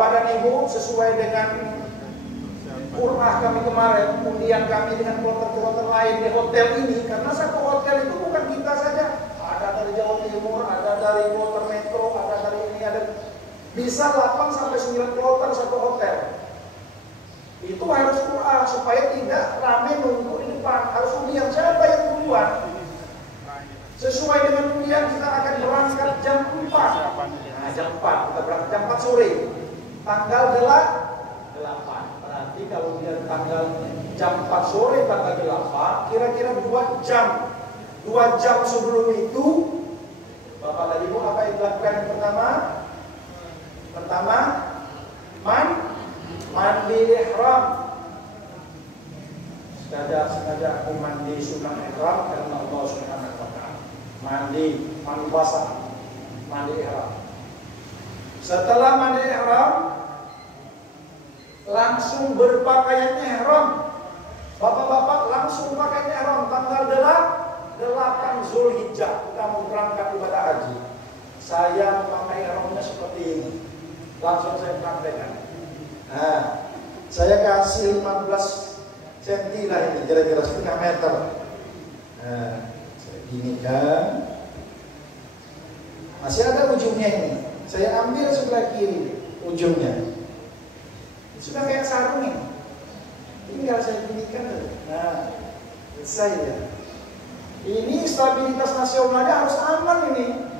Bapak dan Ibu, sesuai dengan Qur'ah kami kemarin, undian kami dengan kloter-kloter lain di hotel ini, karena satu hotel itu bukan kita saja, ada dari Jawa Timur, ada dari kloter metro, ada dari ini, ada bisa 8 sampai 9 kloter satu hotel. Itu harus Qur'ah supaya tidak ramai nunggu di depan, harus undian siapa yang duluan. Sesuai dengan undian kita akan berangkat jam 4. Nah, jam 4 kita berangkat jam 4 sore. Tanggal 8. Berarti kalau dia tanggal jam 4 sore tanggal 8, kira-kira 2 jam. 2 jam sebelum itu, Bapak dan Ibu apa yang dilakukan yang pertama? Pertama, mandi ihram. Sengaja aku mandi sunnah ihram karena Allah Subhanahu wa taala. Mandi basah, mandi ihram. Setelah mandi ihram, langsung berpakaian ihram. Bapak-bapak langsung pakai ihram tanggal 8 Zulhijjah kita mau berangkat ibadah haji. Saya memakai ihramnya seperti ini. Langsung saya praktekkan. Nah, saya kasih 15 cm lah ini, kira-kira setengah meter. Nah, saya ginikan. Masih ada ujungnya ini. Saya ambil sebelah kiri ujungnya. Sudah kayak sarung ini. Tinggal saya ginikan. Nah, selesai ya. Ini stabilitas nasionalnya harus aman ini.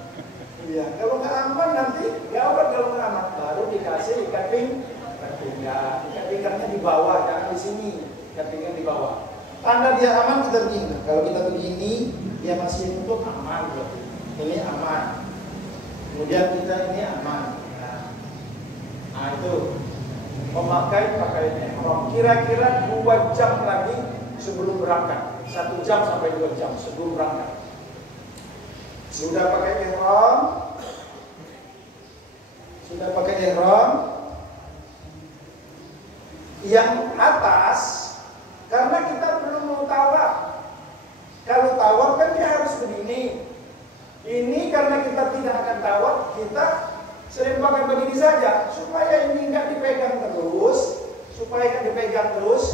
Iya, kalau nggak aman nanti gawat kalau nggak aman. Baru dikasih ikat pinggang. Ikat pinggangnya di bawah, jangan di sini. Ikat pinggang di bawah. Tanda dia aman kita begini. Kalau kita begini, dia masih untuk aman. Ini aman. Kemudian kita ini aman. Nah itu memakai pakaian ihram. Kira-kira 2 jam lagi sebelum berangkat. 1 jam sampai 2 jam sebelum berangkat. Sudah pakai ihram, yang atas, karena kita belum mau tawaf. Kalau tawaf kan dia harus begini. Ini karena kita tidak akan tawaf, kita sering pakai begini saja, supaya ini nggak dipegang terus,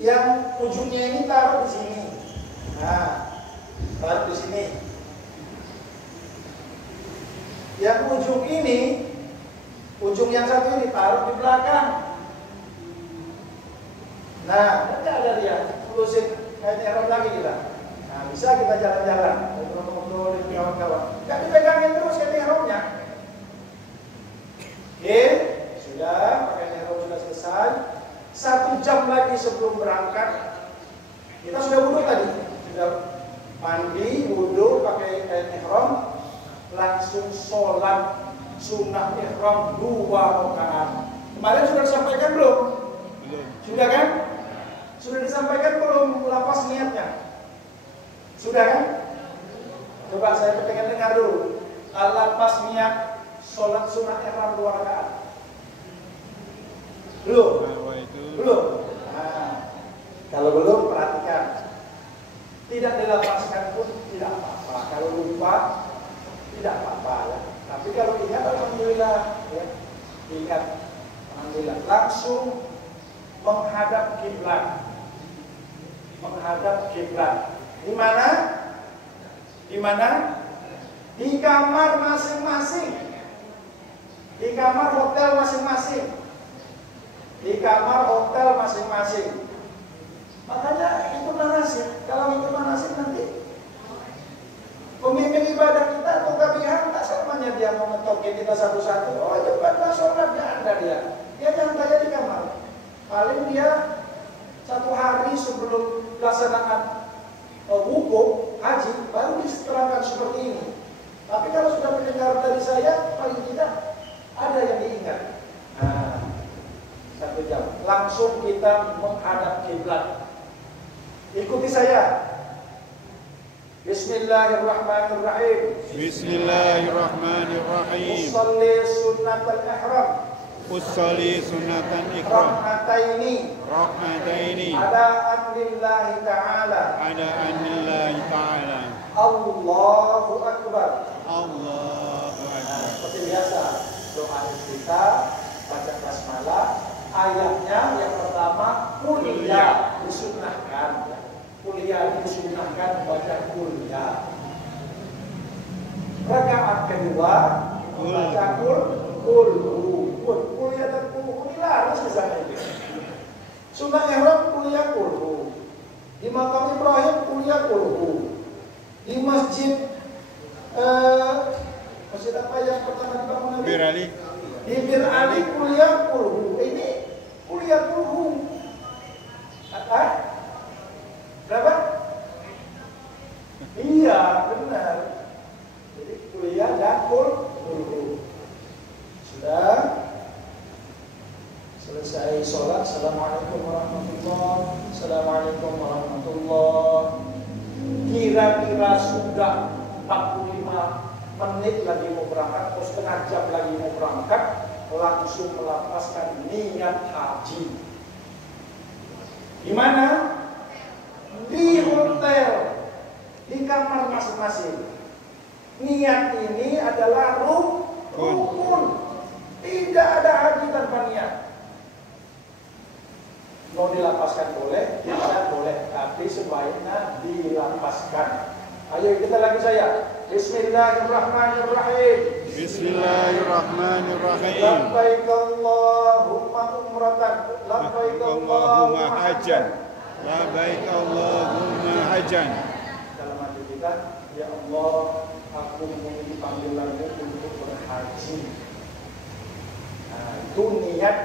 yang ujungnya ini taruh di sini. Nah, taruh di sini. Yang ujung yang satu ini taruh di belakang. Nah, nanti ada dia, terusin kayak ihram lagi kita. Nah, bisa kita jalan-jalan, ngobrol-ngobrol dengan kawan-kawan. Nggak dipegangin terus kayak ihramnya. Oke, sudah pakai ihram sudah selesai. 1 jam lagi sebelum berangkat, kita sudah wudhu tadi, sudah mandi, wudhu, pakai ihram, langsung sholat sunnah ihram 2 rakaat. Kemarin sudah disampaikan belum? Sudah kan? Sudah disampaikan belum lapas niatnya? Sudah kan? Coba saya dengar dulu. Lapas niat sholat sunnah ihram 2 rakaat. Belum? Belum? Nah, kalau belum perhatikan. Tidak dilapaskan pun tidak apa-apa. Kalau lupa tidak apa-apa ya. Tapi kalau ingat, alhamdulillah ya. Ingat, alhamdulillah. Langsung menghadap kiblat. Di mana? Di kamar masing-masing. Di kamar hotel masing-masing. Makanya itu manasik. Kalau itu manasik nanti pemimpin ibadah kita atau tabihan tak samanya dia mau ngetokin kita satu-satu. Oh cepatlah sholat, nggak ada dia. Dia nyantai aja di kamar. Paling dia 1 hari sebelum pelaksanaan wukuf haji baru diseterangkan seperti ini. Tapi kalau sudah mendengar dari saya, paling tidak ada yang diingat. Nah, 1 jam langsung kita menghadap kiblat. Ikuti saya. Bismillahirrahmanirrahim. Bismillahirrahmanirrahim. Usolli sunnatan ihram. Rahmataini. Adaan lillahi ta'ala. Allahu Akbar. Allahu Akbar. Seperti biasa doa kita Ta'ala. Ayatnya yang pertama kuliah disunahkan. Kuliah disunahkan membaca kuliah. Rakaat kedua membaca kuliah dan kuliah harus di sana itu. Sunnah ihram kuliah kulhu. Di makam Ibrahim kuliah kulhu. Di masjid masjid apa yang pertama dibangun Nabi? Bir Ali. Di Bir Ali kuliah kulhu. Ini kuliah kulhu. Berapa? Iya, benar. Jadi kuliah dan kulhu. Sudah selesai sholat. Assalamualaikum warahmatullahi. Assalamualaikum warahmatullahi. Kira-kira sudah 45 menit lagi mau berangkat atau setengah jam lagi mau berangkat, langsung melapaskan niat haji. Di mana? Di hotel, di kamar masing-masing. Niat ini adalah rukun. Tidak ada haji tanpa niat. Mau dilapaskan boleh, tidak boleh, tapi sebaiknya dilapaskan. Ayo kita lagi saya. Bismillahirrahmanirrahim. Bismillahirrahmanirrahim. Labbaik Allahumma umratan. Labbaik Allahumma hajjan. Labbaik Allahumma hajjan. Dalam hati kita, ya Allah, aku memenuhi panggilanmu untuk berhaji. Nah, itu niat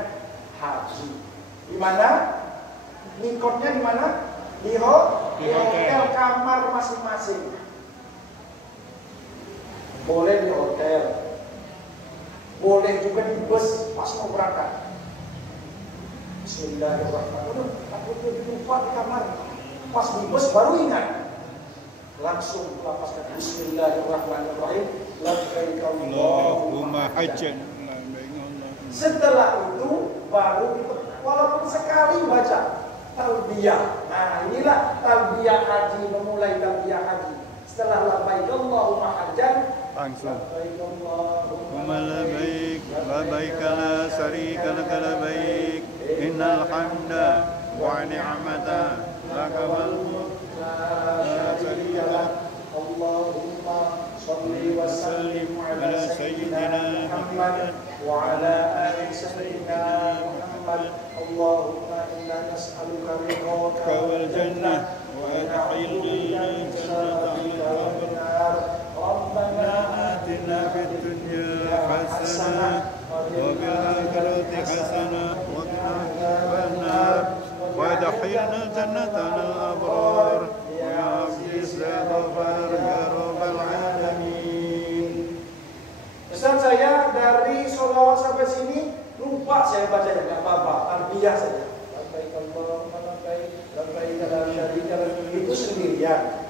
haji. Di mana? Mikotnya di mana? Di hotel kamar masing-masing. Boleh di hotel, boleh juga di bus pas mau berangkat. Bismillahirrahmanirrahim. Aku lupa di kamar. Pas di bus baru ingat. Langsung lepaskan Bismillahirrahmanirrahim. Labbaik Allahumma hajjan. Setelah itu baru kita walaupun sekali baca talbiyah. Nah, inilah talbiyah haji, memulai talbiyah haji. Setelah labbaik Allahumma hajjan, langsung labbaik Allahumma labbaik labbaik la syarika laka labbaik innal hamda wa ni'mata laka wal mulk la syarika lak. Allahumma shalli wa sallim ala sayyidina Muhammad wa ala ali sayyidina Muhammad. Allahumma inna nas'aluka ridhaka wal jannah wa adkhilna jannata nar. Rabbana atina fid dunya hasanah wa fil akhirati hasanah wa qina adzaban nar wa adkhilna jannatal abrar ya aziz ya ghafar ya rabbal alamin. Ustaz, saya dari sholawat sampai sini lupa saya bacanya, nggak apa-apa, talbiyah saja. Labbaik Allahumma labbaik, labbaik la syarika lak, itu sendirian.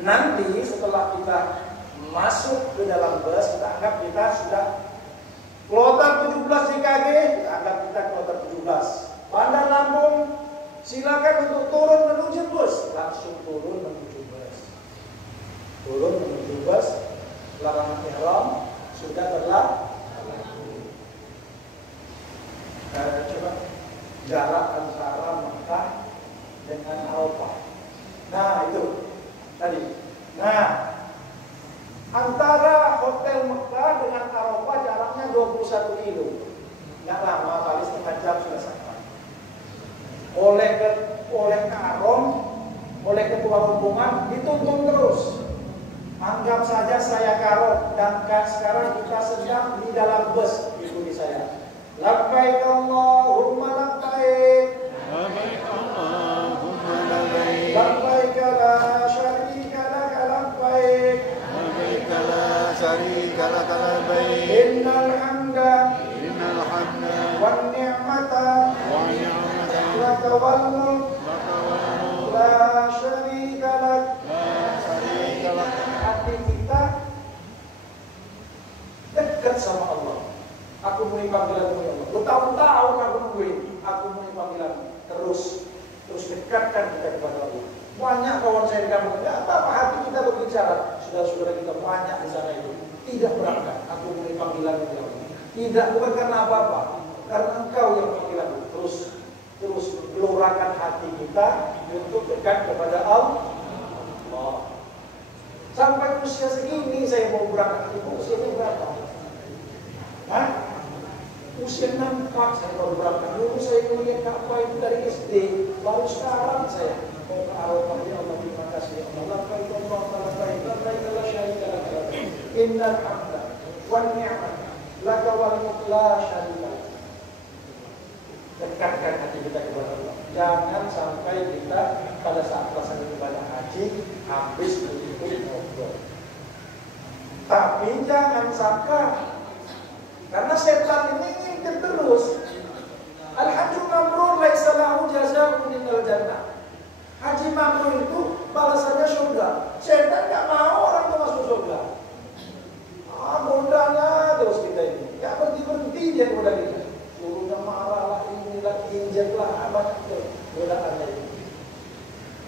Nanti setelah kita masuk ke dalam bus, kita anggap kita sudah kloter 17 DKG, kita anggap kita kloter 17. Bandar Lampung, silakan untuk turun menuju bus, langsung turun menuju bus. Turun menuju bus, larangan ihram sudah berlaku. Coba jarak antara Mekah dengan Arafah. Nah itu tadi. Nah antara hotel Mekah dengan Arafah jaraknya 21 kilo. Nggak lama, kali setengah jam sudah sampai. Oleh ke Arom, oleh ketua rombongan dituntun terus. Anggap saja saya Arom dan sekarang kita sedang di dalam bus, ikuti saya. Labbaik Allahumma labbaik. Labbaik Allahumma labbaik. Labbaik la syarika lak labbaik. Labbaik la syarika lak labbaik. Innal hamda wan ni'mata lak wal mulk la syarika lak. Hati kita dekat sama Allah. Aku mau panggilanmu ya Allah. Bertahun-tahun aku nungguin. Aku mau panggilanmu. Terus dekatkan kita kepada Allah. Banyak kawan saya di kampung. Ya apa hati kita berbicara. Saudara-saudara kita banyak di sana itu. Tidak berangkat. Aku mau panggilanmu ya Allah. Tidak, bukan karena apa-apa. karena Engkau yang berlaku. Terus gelorakan hati kita untuk dekat kepada Allah. Sampai usia segini saya mau berangkat itu usianya berapa? Hah? Usia 64 saya baru berangkat. Dulu saya melihat apa itu dari SD. Baru sekarang saya mau ke Arafah. Ya Allah, terima kasih ya Allah. Lakai Allah ta'ala baik. Lakai Allah syarika laka. Innal hamda wan ni'mata laka wal mulk la syarika lak. Dekatkan hati kita kepada Allah. Jangan sampai kita pada saat pelaksanaan ibadah haji habis begitu ngobrol. Tapi jangan sangka, karena setan ini ingin terus. Al-hajju mabrur laisa lahu jazaa'un illal jannah. Haji mabrur itu balasannya surga. Setan enggak mau orang itu masuk surga. Godanya terus kita ini. Enggak berhenti dia goda kita. Suruhnya marah lah, inilah injek lah, apa itu godaannya ini.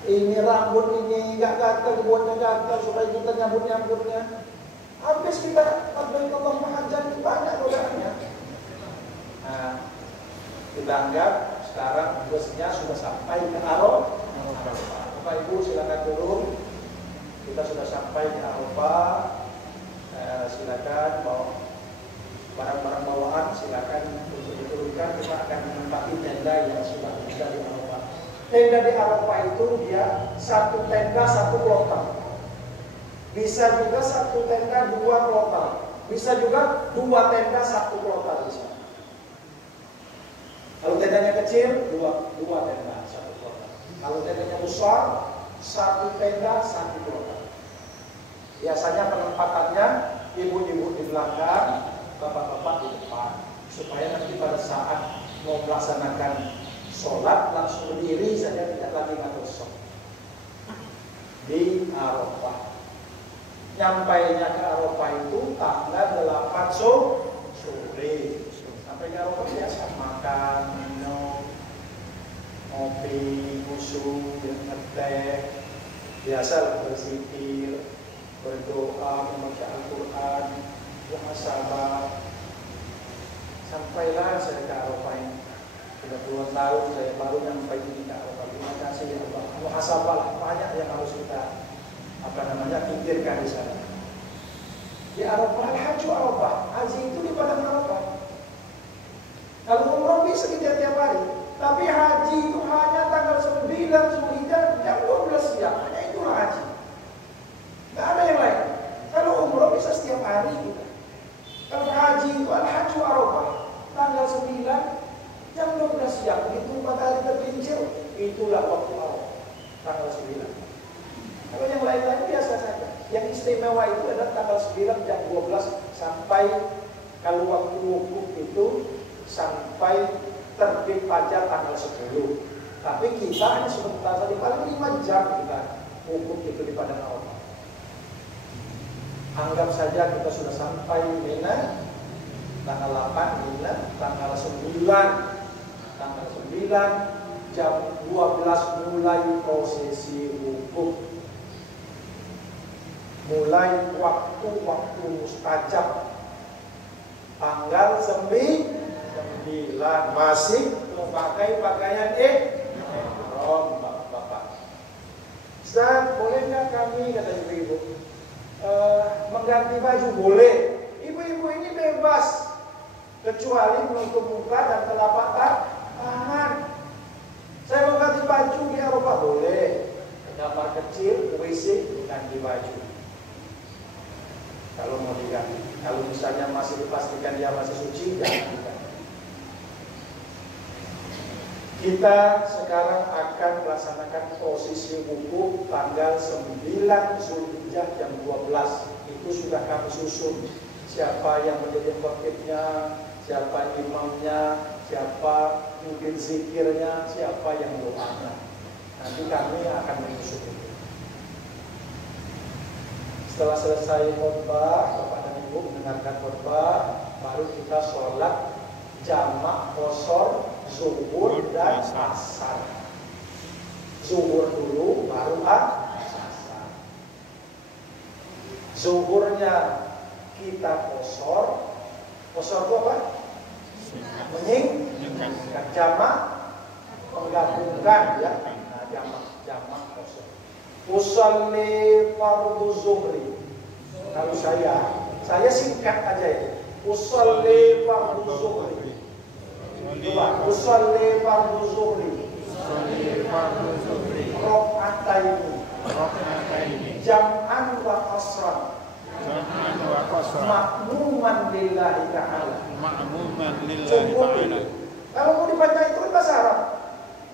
Ini rambut ini enggak gatal, dibuatnya gatal supaya kita nyambut-nyambutnya. Habis kita labbaik Allahumma hajjan, banyak godaannya. Nah, kita anggap sekarang busnya sudah sampai ke Arafah. Bapak Ibu silakan turun. Kita sudah sampai di Arafah. Silakan bawa barang-barang bawaan, silakan untuk diturunkan. Kita akan menempati tenda yang sudah ada di Arafah. Tenda di Arafah itu dia satu tenda satu kloter. Bisa juga satu tenda dua kloter. Bisa juga dua tenda satu kloter bisa. Kalau tendanya kecil dua tenda satu kloter. Kalau tendanya besar satu tenda satu kloter. Biasanya penempatannya ibu-ibu di belakang, bapak-bapak di depan, supaya nanti pada saat mau melaksanakan sholat langsung berdiri saja, tidak lagi ngatur sholat. Di Arafah. Nyampainya ke Arafah itu tanggal 8 sore. Sampai ke Arafah biasa makan, minum, ngopi, musuh, ngeteh, biasa berzikir, berdoa, membaca Al-Quran, muhasabah. Sampailah saya ke Arafah ini. Sudah puluhan tahun saya baru nyampai di Arafah. Terima kasih ya Allah. Muhasabah lah, banyak yang harus kita pikirkan di sana. Di Arafah, al-hajju Arafah, haji itu di padang Arafah. Kalau umroh bisa kita tiap hari, tapi haji itu hanya tanggal 9 Zulhijjah jam 12 siang. Hanya itulah haji. Tidak ada yang lain. Kalau umroh bisa setiap hari kita. Kalau haji itu al-hajju Arafah, tanggal 9 jam 12 siang. Itu matahari tergelincir, itulah waktu Arafah, tanggal 9. Kalau yang lain-lain biasa saja. Yang istimewa itu adalah tanggal 9 jam 12 sampai kalau waktu wukuf itu sampai terbit fajar tanggal 10. Tapi kita hanya sebentar saja, paling 5 jam kita wukuf itu di padang Arafah. Anggap saja kita sudah sampai Mina tanggal 8, Mina tanggal 9 jam 12 mulai prosesi wukuf, mulai waktu mustajab. Tanggal 9 masih memakai pakaian ihram, Bapak. Ustaz, boleh nggak kami, kata ibu-ibu, mengganti baju? Boleh. Ibu-ibu ini bebas, kecuali menutup muka dan telapak tangan. Saya mau ganti baju di Arafah, boleh. Ke kamar kecil, WC, ganti baju. Kalau mau diganti, kalau misalnya masih dipastikan dia masih suci, jangan diganti. Kita sekarang akan melaksanakan posisi wukuf tanggal 9 Zulhijjah jam 12. Itu sudah kami susun. Siapa yang menjadi khotibnya, siapa imamnya, siapa mungkin zikirnya, siapa yang doanya. Nanti kami akan menyusun itu. Setelah selesai khutbah, Bapak dan Ibu mendengarkan khutbah, baru kita sholat jamak qashar zuhur dan asar. Zuhur dulu, baru asar. Zuhurnya kita qashar. Qashar itu apa? jamak menggabungkan ya. Nah, jamak kosong. Usolli fardhu zuhri. Kalau saya singkat aja ya. Usolli fardhu zuhri. Coba, usolli fardhu zuhri. Rok'ataini. Jam'an wa qasran. Makmuman lillahi ta'ala. Kalau mau dibaca itu kan bahasa Arab.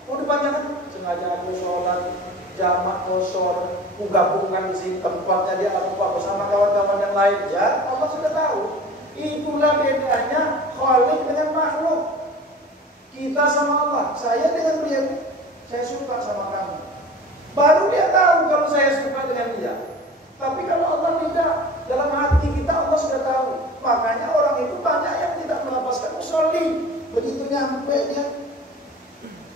Mau dibaca kan sengaja aku sholat jamak kosor, menggabungkan di sini tempatnya dia apa bersama kawan-kawan yang lain. Ya, Allah sudah tahu. Itulah bedanya Khalik dengan makhluk. Kita sama Allah, saya dengan dia, saya suka sama kamu. Baru dia tahu kalau saya suka dengan dia. Tapi kalau Allah tidak, dalam hati kita Allah sudah tahu. Makanya orang itu banyak yang tidak melapaskan usolli. Begitu nyampe dia,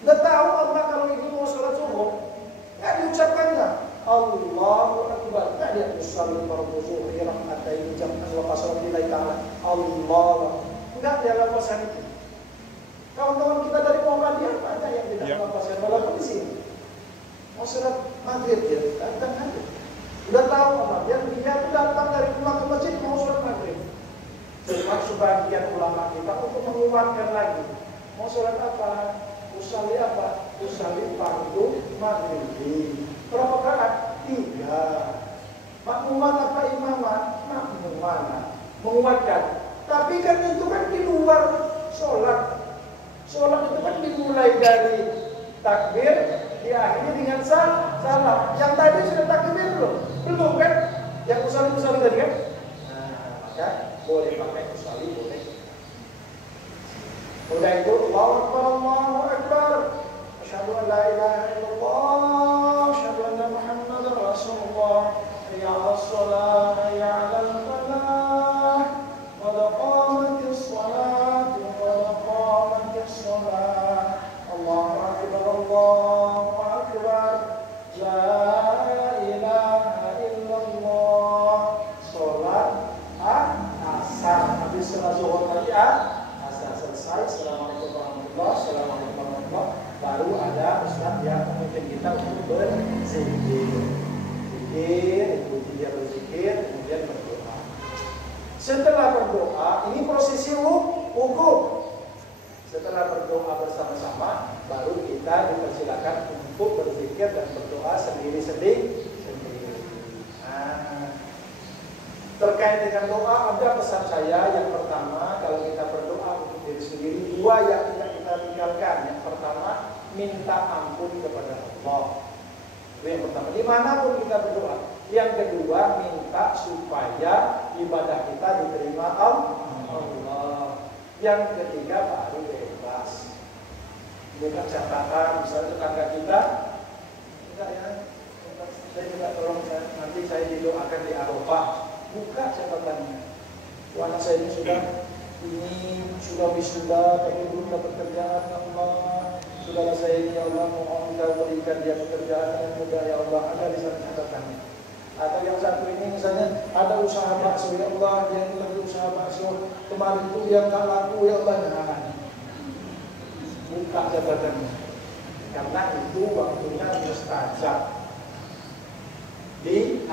udah tahu Allah kalau itu mau sholat zuhur, nggak diucapkannya Allahu Akbar, nggak dia usolli fardhu zuhri rak'ataini jam'an wa qasran lillahi ta'ala. Allah, nggak dia lapaskan itu. Kawan-kawan kita dari Muhammadiyah banyak yang tidak melapaskan, walaupun di sini mau sholat maghrib dia datang aja. Udah tahu Allah, dia tuh datang dari rumah ke masjid mau sholat maghrib. Cuma sebagian ulama kita untuk menguatkan lagi, mau sholat apa? Usolli apa? Usolli fardhu maghrib. Berapa rakaat? 3. Makmuman apa imaman? Makmuman. Menguatkan. Tapi kan itu kan di luar sholat. Sholat itu kan dimulai dari takbir, diakhiri dengan salam. Yang tadi sudah takbir belum? Belum kan? Yang usolli tadi kan? Nah, maka boleh pakai usolli, boleh. Udah itu Allahu Akbar, Allahu Akbar. Asyhadu an la ilaha illallah, asyhadu anna Muhammadar Rasulullah. Hayya 'alas shalah, hayya 'alal falah. Qad qamatis shalah, qad qamatis shalah. Allahu Akbar, Allahu Akbar. La ilaha illallah. Salat asar. Habis salat zuhur tadi asar selesai. Assalamualaikum warahmatullahi wabarakatuh. Baru ada ustaz yang memimpin kita untuk berzikir. Ikuti dia berzikir, kemudian berdoa. Setelah berdoa, ini prosesi wukuf. Setelah berdoa bersama-sama, baru kita dipersilakan untuk berzikir dan berdoa sendiri-sendiri. Nah, terkait dengan doa, ada pesan saya yang pertama, kalau kita berdoa untuk diri sendiri, 2 yang tidak kita tinggalkan. Yang pertama, minta ampun kepada Allah. Itu yang pertama, dimanapun kita berdoa. Yang kedua, minta supaya ibadah kita diterima Allah. Yang ketiga, baru bebas. Buka catatan, misalnya tetangga kita, enggak ya, saya juga tolong nanti saya didoakan di Arafah. Buka catatannya. Anak saya ini sudah wisuda, tapi belum dapat kerjaan. Allah, saudara saya ini ya Allah, mohon Engkau berikan dia pekerjaan yang mudah ya Allah. Ada di sana catatannya. Atau yang satu ini misalnya ada usaha bakso ya Allah, dia lagi usaha bakso kemarin itu dia nggak laku ya Allah. Nah, buka catatannya, karena itu waktunya mustajab di